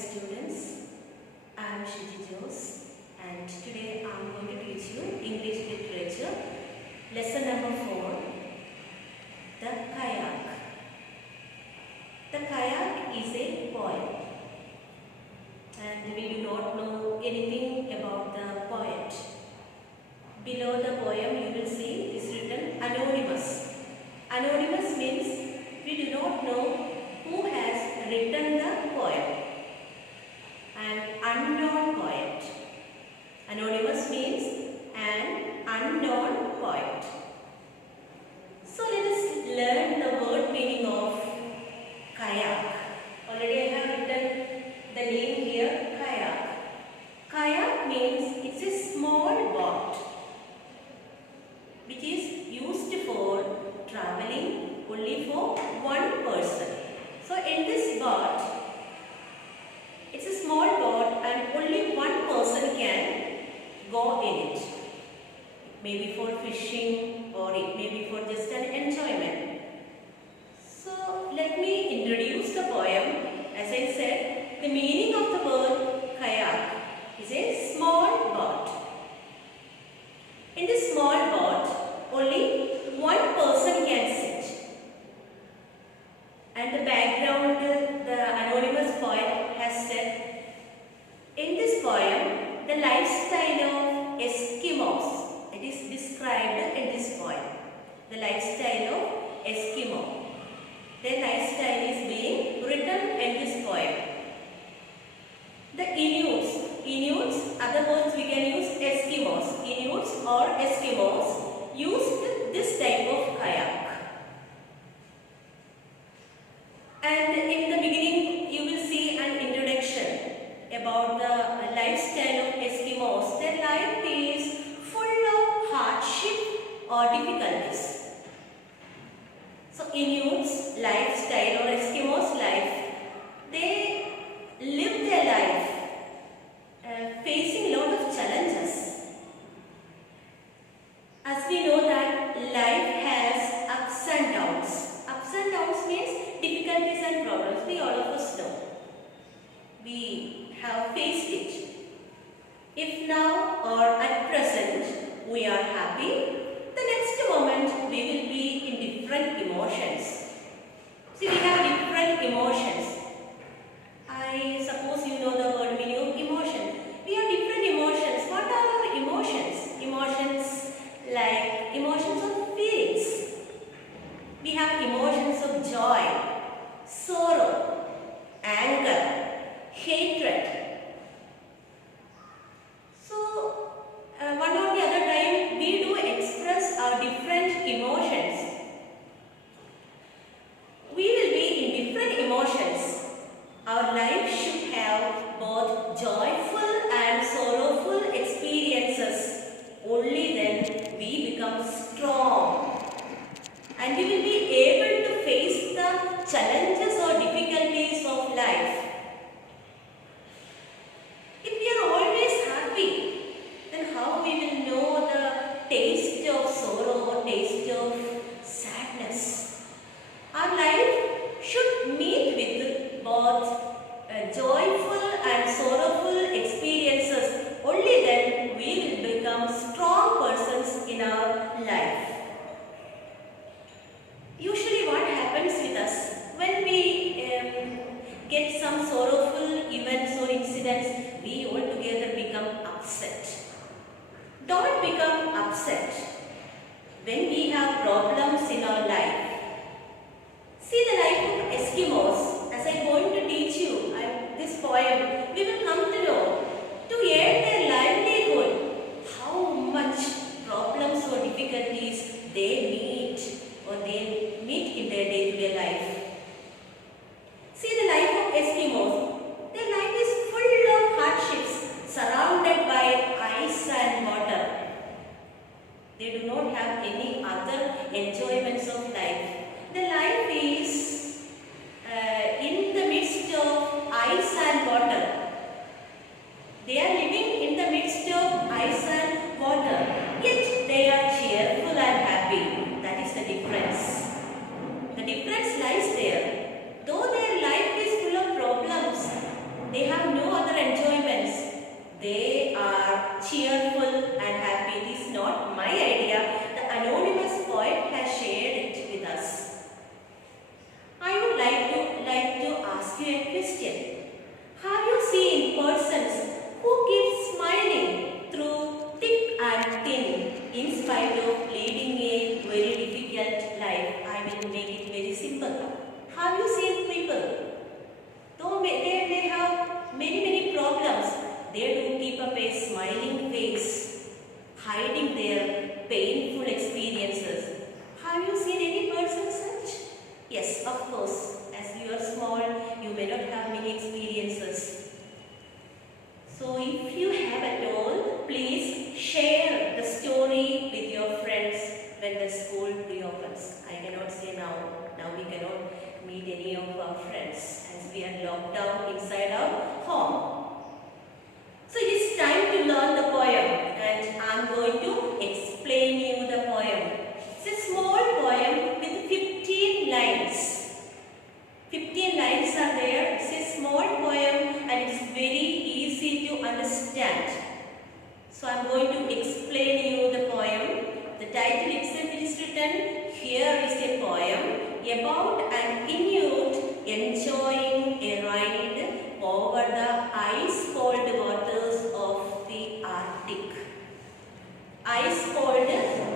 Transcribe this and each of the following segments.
students. I am Shiji Jose and today I am going to teach you English literature. Lesson number 4, The Kayak. The Kayak is a poem and we do not know anything about the poet. Below the poem you will see is written anonymous. Anonymous means we do not know who has written the poem. An unknown poet. Anonymous means an unknown poet. So let us learn the word meaning of kayak. Already I have written the name here, kayak. Kayak means it's a small boat which is used for traveling only for one person. So in this boat, it's a small boat and only one person can go in it. It may be for fishing or it may be for just an enjoyment. So let me introduce the poem. As I said, the meaning of the word kayak is a small boat. In this small boat, only one person can sit. And the background, the anonymous poet has said, in this poem, the lifestyle of Eskimos, it is described in this poem. The lifestyle of Eskimo. Their lifestyle is being written in this poem. The Inuits, other words we can use Eskimos. Inuits or Eskimos used this type of kayak. And in the beginning, you will see an introduction about the lifestyle of Eskimos. Their life is full of hardship or difficulties. So, Inuits' lifestyle or Eskimos' life, they live their life facing a lot of challenges. As we know that life has ups and downs. Ups and downs means difficulties and problems. We all of us know. We have faced it. If now or at present we are happy, the next moment we will be in different emotions. See, we have different emotions. I suppose you know the word meaning of emotion. We have different emotions. What are our emotions? Emotions like emotions of feelings. We have emotions of joy, sorrow, anger, hatred. So, one or the other time we do express our different emotions. We will be in different emotions. Our life should have both joyful and sorrowful experiences. Only then we become strong. And we will be able to face the challenges or difficulties of life. If we are always happy, then how we will know the taste of sorrow or taste of sadness? Our life should meet with both joyful and sorrowful experiences. Only then we will become strong persons in our life. Usually what happens with us when we get some sorrowful events or incidents, we altogether become upset. Don't become upset when we have problems in our life. See the life of Eskimos. As I am going to teach you this poem, we will come to know to earn their livelihood how much problems or difficulties they meet or they meet in their day-to-day life. See the life of Eskimos. Their life is full of hardships, surrounded by ice and water. They do not have any other enjoyments of life. Their life is in the midst of ice and water. They are living in the midst of ice and water, yet they are cheerful and happy. That is the difference. The difference lies there. Though their life is full of problems, they have many of our friends as we are locked down inside our home. So it is time to learn the poem and I am going to explain you the poem. It's a small poem with 15 lines. 15 lines are there. It's a small poem and it's very easy to understand. So I am going to explain you the poem. The title itself is written, here is a poem about an Inuit enjoying a ride over the ice-cold waters of the Arctic. Ice-cold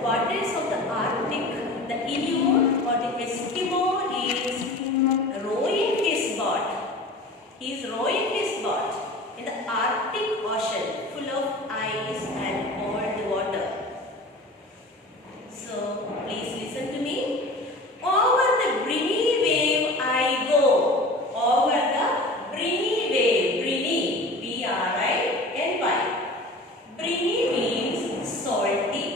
waters of the Arctic, the Inuit or the Eskimo is rowing his boat. He is rowing his boat in the Arctic Ocean full of ice and cold water. So, please listen to me. Over the briny wave I go. Over the briny wave. Briny. B-R-I-N-Y. Briny means salty.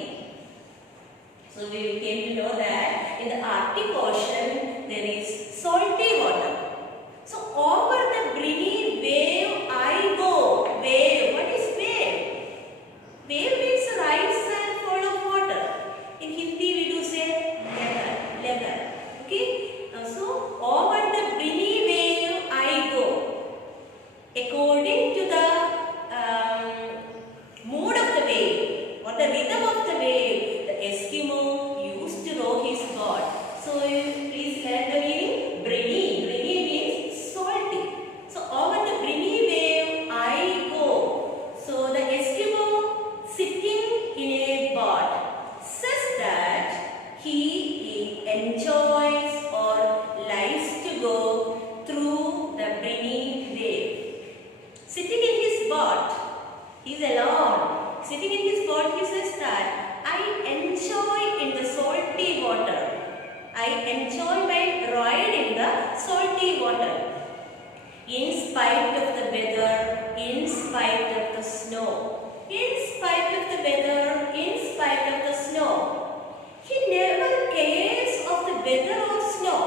So, we came to know that in the Arctic Ocean there is salty water. So, over the briny wave I go. Wave. What is wave? Wave means rise and fall of water. In Hindi we do say level. Okay? So, over the briny wave I go. According to the mood of the wave or the rhythm of the wave, the Eskimo used to row his boat. So, please learn the meaning. Briny. Briny means salty. So, over the briny wave I go. So, the Eskimo sitting in a boat says that he enjoys or likes to go through the briny wave. Sitting in his boat, he is alone. Sitting in his boat, he says that I enjoy in the salty water. I enjoy my ride in the salty water. In spite of the weather, in spite of the snow. In spite of the weather, in spite of the snow. He never cares of the weather or snow.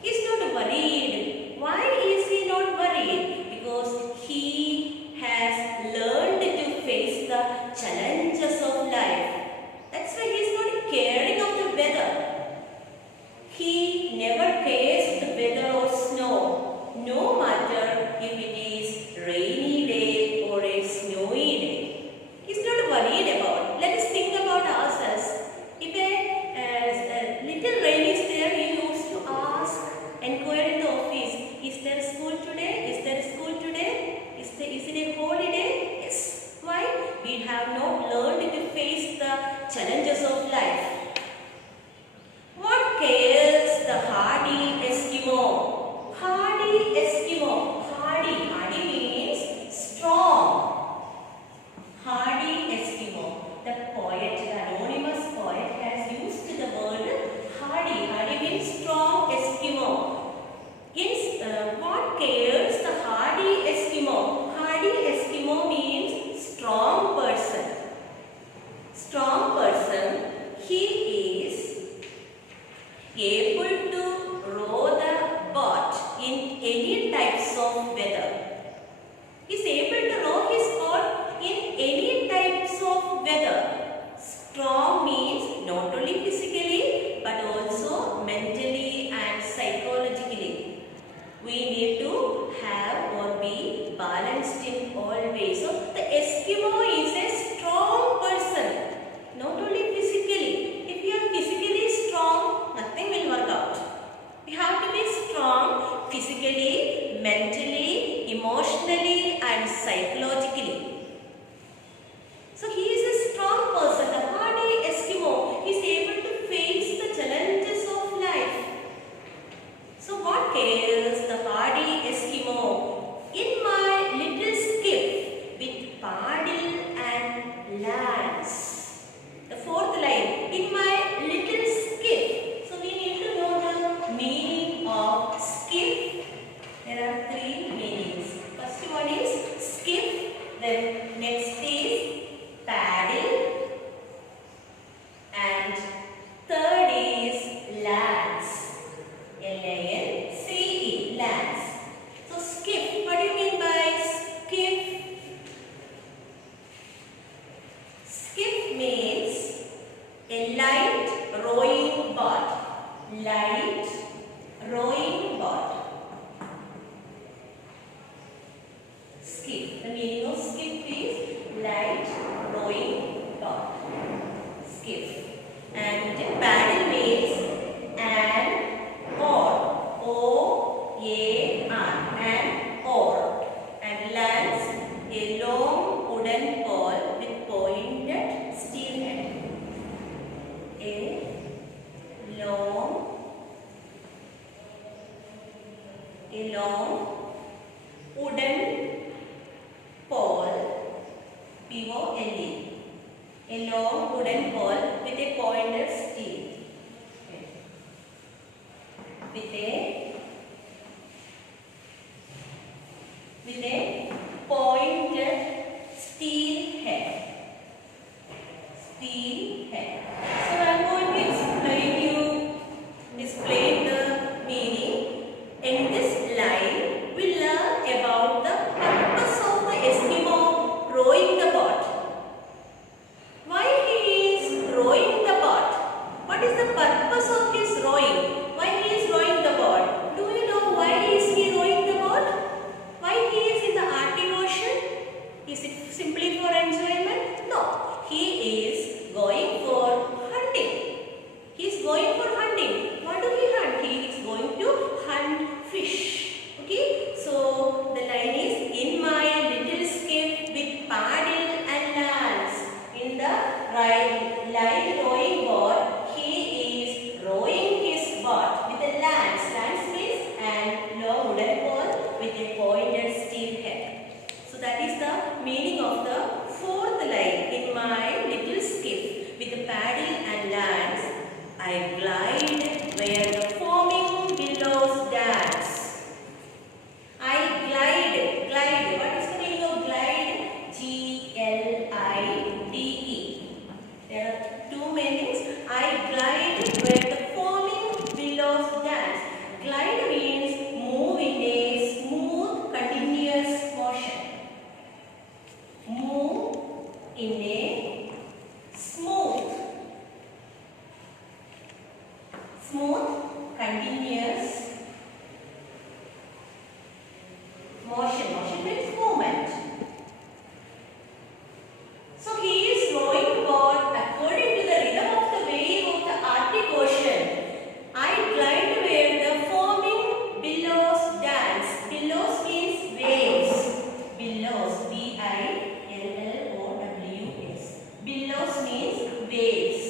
He is not worried. Why is he not worried? Because he has learned to face the challenges of life. That's why he is not caring of the weather. He never cares the weather or snow, no matter if it is rainy day or a snowy day. He is not worried about. Let us think about ourselves. If a little rain is there, we used to ask, inquire in the office, is there school today? Is there school today? Is it a holiday? Yes. Why? We have not learned to face the challenges of life. What cares the hardy Eskimo? Hardy Eskimo. Hardy. Hardy means strong. Hardy Eskimo. The poet, the anonymous poet has used the word hardy. Hardy means strong Eskimo. What cares the hardy Eskimo? Hardy Eskimo means strong person. Strong person. He is able to row the boat in any types of weather. He is able to row his boat in any types of weather. Strong means not only physically but also mentally and psychologically. We need to have or be balanced in all ways. So, the Eskimo is a strong person. Not only physically. If you are physically strong, nothing will work out. You have to be strong physically, mentally, emotionally and psychologically. So, he is a strong person. The hardy Eskimo is able to face the challenges of life. So, what cares the hardy Eskimo? In my little skiff with paddle boat. Light rowing boat. Skiff. The meaning of skiff is light rowing boat. Skiff. And paddle means an oar. O-A-R. An oar. And lance, a long wooden pole with pointed steel head. A long wooden pole, P-O-L-E. A long wooden pole with a pointed steel. Okay. With a pointed steel head. Steel head. So I am going to explain the meaning. In this line, we learn about the purpose of the Eskimo rowing the boat. Why he is rowing the boat? What is the purpose of his rowing? Why he is rowing the boat? Do you know why is he rowing the boat? Why he is in the Arctic Ocean? Is it simply for enjoyment? No. He is going for hunting. He is going for hunting. What do he hunt? He is going to hunt fish. Okay. So the line is, in my little skiff with paddle and lance. In the light rowing boat, he is rowing his boat with a lance. Lance means an long wooden pole with a pointed steel head. So that is the meaning of the fourth line. In my little skiff with a paddle and lance, I glide where the foaming billows dance. I glide. Glide. What is the meaning of glide? G-L-I-D-E. There are two meanings. I glide where the foaming billows dance. Glide means move in a smooth, continuous motion. Move in a smooth, continuous motion. Motion means movement. So he is rowing the boat according to the rhythm of the wave of the Arctic Ocean. I glide where the foaming billows dance. Billows means waves. Billows, B-I-L-L-O-W-S. Billows means waves.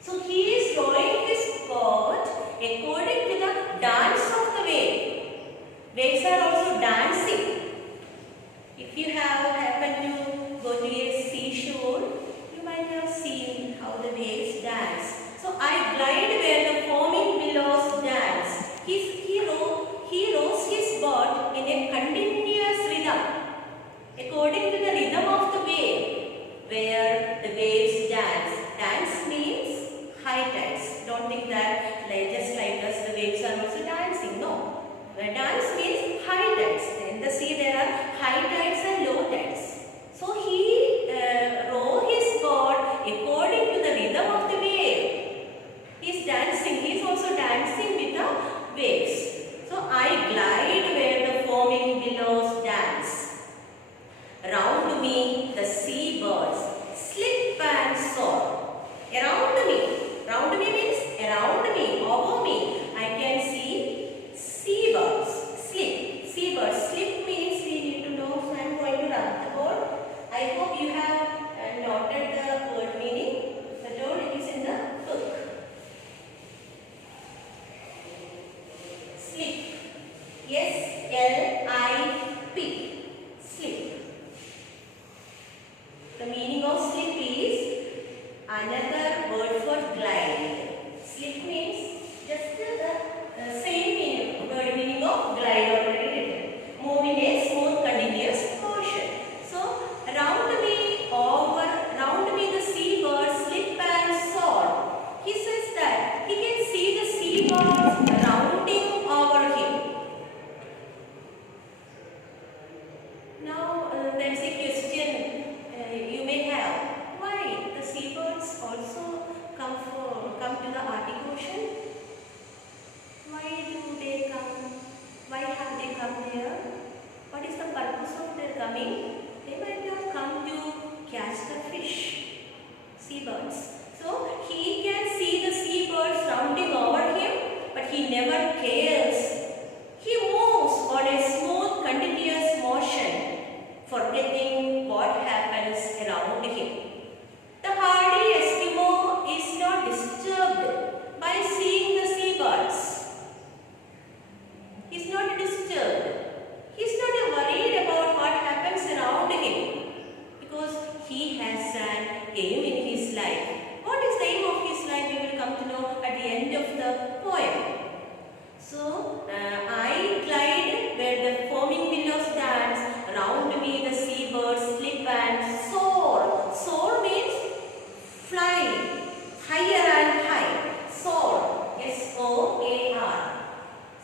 So he is rowing his boat according to the dance of the wave. Waves are also dancing. If you have happened to go to a seashore, you might have seen how the waves dance. So I glide where the foaming billows dance. He rows his boat in a continuous rhythm, according to the rhythm of the wave, where the waves dance. Dance means high tides. Don't think that just like us the waves are also dancing. No. Dance means high tides. In the sea there are high tides and low tides. So he rows his boat according to the rhythm of the wave. He is dancing. He is also dancing with the waves. So I glide where the foaming billows dance. Round me the seabirds slip and soar. Around me. Round me means around me, over me. I can see seabirds. Slip. Seabirds. Slip means we need to know. So I am going to rub the board. I hope you have noted the word meaning. The word is in the book. Slip. S-L-I-P. Slip. The meaning of slip is another word for glide. Slip means just the same word meaning of glide already written. Move in a smooth, continuous motion. So around me the seabirds slip and soar. He says that he can see the seabirds rounding over him. Now there is a question you may have. Why the seabirds also come to So, I glide where the foaming billows dance. Around me the seabirds slip and soar. Soar means fly higher and high. Soar. S-O-A-R.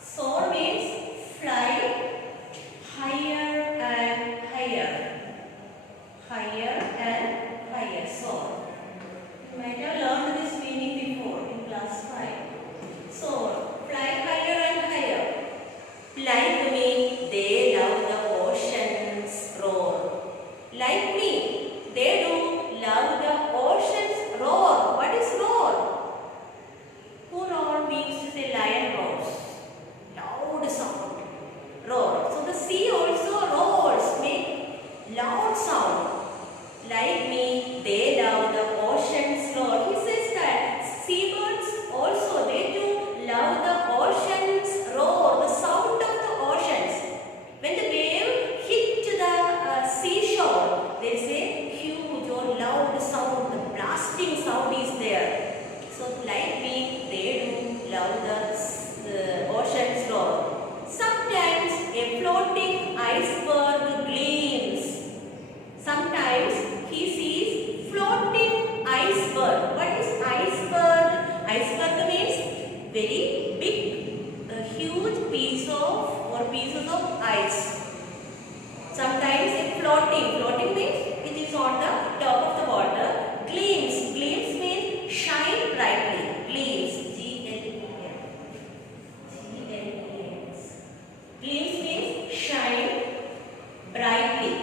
Soar means fly higher and higher. Higher and higher. Soar. You might have learned this meaning before in class 5. Soar. Fly higher and higher. Like me, they love the ocean's roar. Like me, they do love the ocean's roar. What is roar? Who roar means to say lion roars. Loud sound. Roar. So the sea also roars, make loud sound. Like me, they love the ocean's roar. He says that seabirds also, they do love the ocean's roar, the sound of the oceans. When the wave hit the seashore, there is a huge or loud sound, the blasting sound is there. So like me, they do love the ocean's roar. Sometimes a floating iceberg gleams. Sometimes he sees floating iceberg. What is iceberg? Iceberg means very big, huge piece of or pieces of ice. Sometimes a floating means it is on the top of the water. Gleams means shine brightly. Gleams, G-L-E-M. G-L-E-M. Gleams means shine brightly.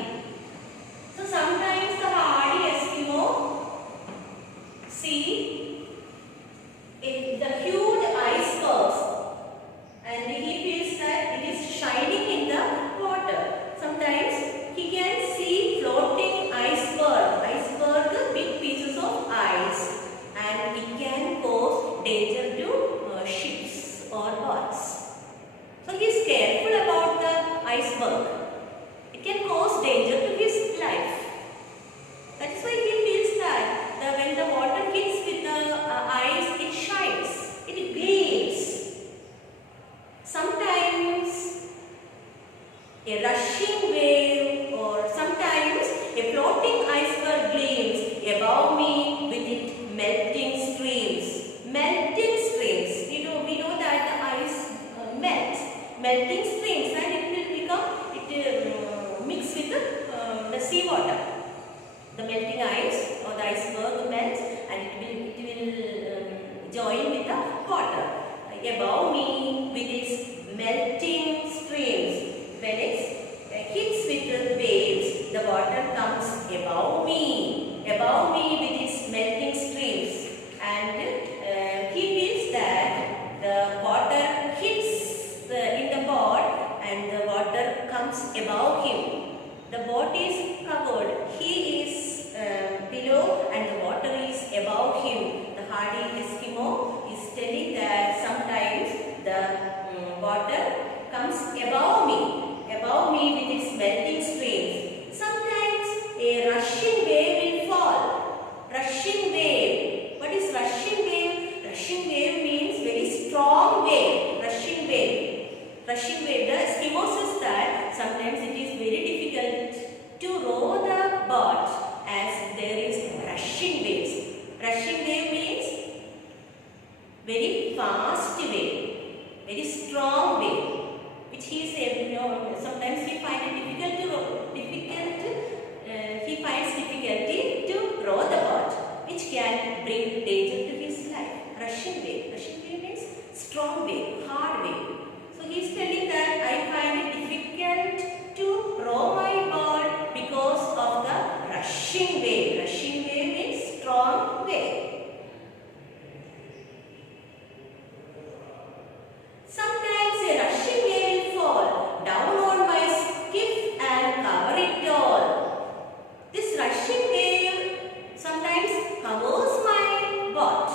So sometimes the hardy Eskimo see the huge icebergs and he feels that it is shining in the water. Sometimes he can see floating iceberg, big pieces of ice, and it can cause danger to ships or boats. So he is careful about the iceberg. It can cause danger to his life. That is why he feels that when the water hits with the ice, it shines, it gleams. Sometimes a rushing wave or sometimes a floating iceberg gleams above me with its melting streams. Melting streams. We know that the ice melts. Melting streams and it will become, mix with the seawater. The melting ice or the iceberg melts and it will join with the water. Above me with its melting streams. When it hits with the waves, the water comes above me with its melting streams, and he feels that the water hits in the boat and the water comes above him. The boat is covered, he is below and the water is above him. The hardy Eskimo is telling that sometimes the water comes above me with its melting streams. Sometimes a rushing wave will fall. Rushing wave. What is rushing wave? Rushing wave means very strong wave. Rushing wave. Rushing wave. The Eskimo says that sometimes it is very difficult to row the boat as there is rushing waves. Rushing wave means very fast wave, very strong wave, which he said, sometimes he finds it difficult to row, he finds difficulty to row the boat, which can bring danger to his life. Rushing wave. Rushing wave means strong wave, hard wave. So he is telling that I find it difficult to row my boat because of the rushing wave. Rushing wave means strong wave. Sometimes a rushing wave will fall down on my skiff and cover it all. This rushing wave sometimes covers my boat.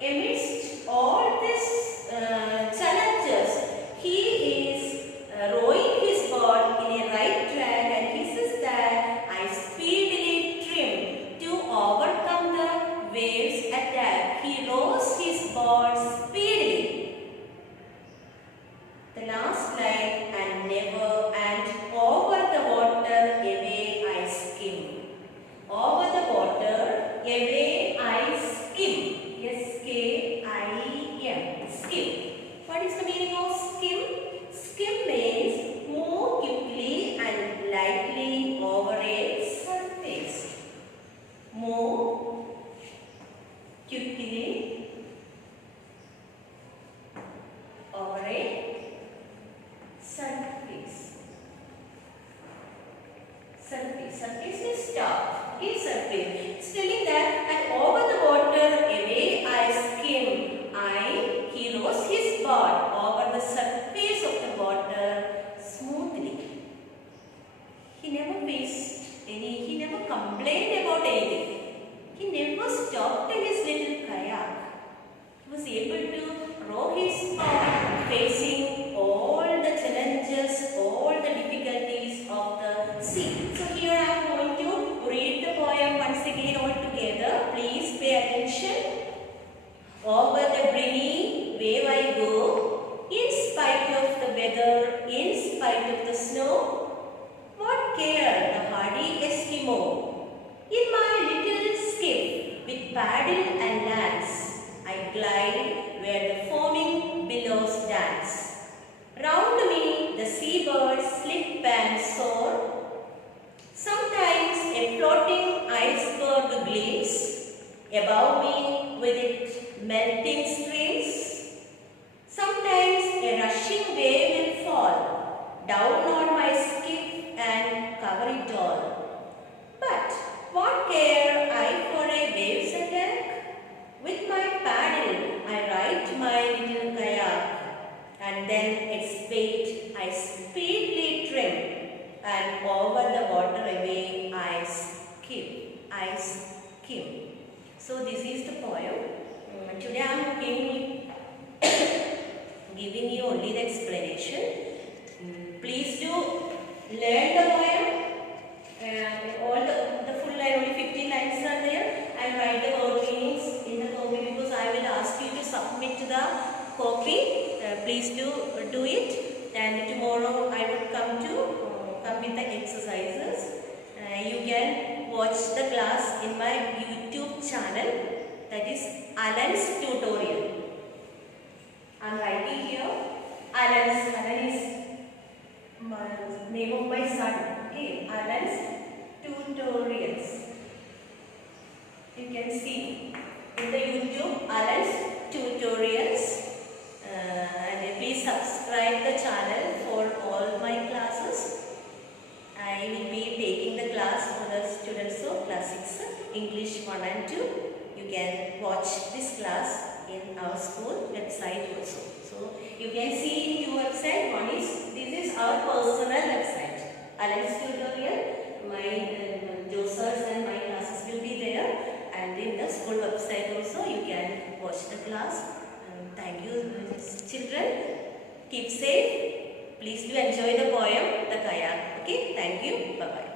amidst all these challenges, he is rowing his boat in a right track, and he says that I speedily trim to overcome the waves attack. He rows his boat speedily. The last line, and never and over the water away I skim. Over the water away I skim. S-K-I-M. Skim. What is the meaning of skim? Skim means move quickly and lightly over a surface. Move quickly over a surface. Surface means stop. Okay, surface. It's telling that, and over the water away I skim. He rows his boat over the surface of the water smoothly. He never he never complained about anything. He never stopped in his little kayak. He was able to row his boat facing all the challenges, all the difficulties of the sea. So here I am going to read the poem once again all together. Please pay attention. Over the briny wave I go, in spite of the weather, in spite of the snow. What care the hardy Eskimo? In my little skiff with paddle and lance, I glide where the foaming billows dance. Round me the seabirds slip and soar. Sometimes a floating iceberg gleams above me with its melting streams. Sometimes a rushing wave will fall down on my skiff and cover it all. But what care I for a wave's attack? With my paddle I ride my little kayak, and then its weight I speedily trim, and over the water away I skim. So this is the poem. Today I am giving you only the explanation. Please do learn the poem. All the full line, only 15 lines are there, and write the word meanings in the copy, because I will ask you to submit the copy. Please do it, and tomorrow I will come with the exercises. You can watch the class in my YouTube channel, that is Alan's Tutorial. I am writing here Alan is name of my son. Okay, Alan's Tutorials. You can see in the YouTube Alan's Tutorials, and please subscribe the channel for all my classes. I will be taking the class for the students of class 6, English 1 and 2. You can watch this class in our school website also. So you can see in two websites. One is, this is our personal website, Alan's Tutorial. My Josers and my classes will be there, and in the school website also you can watch the class. Thank you, children. Keep safe. Please do enjoy the poem, The Kayak. Okay, thank you. Bye-bye.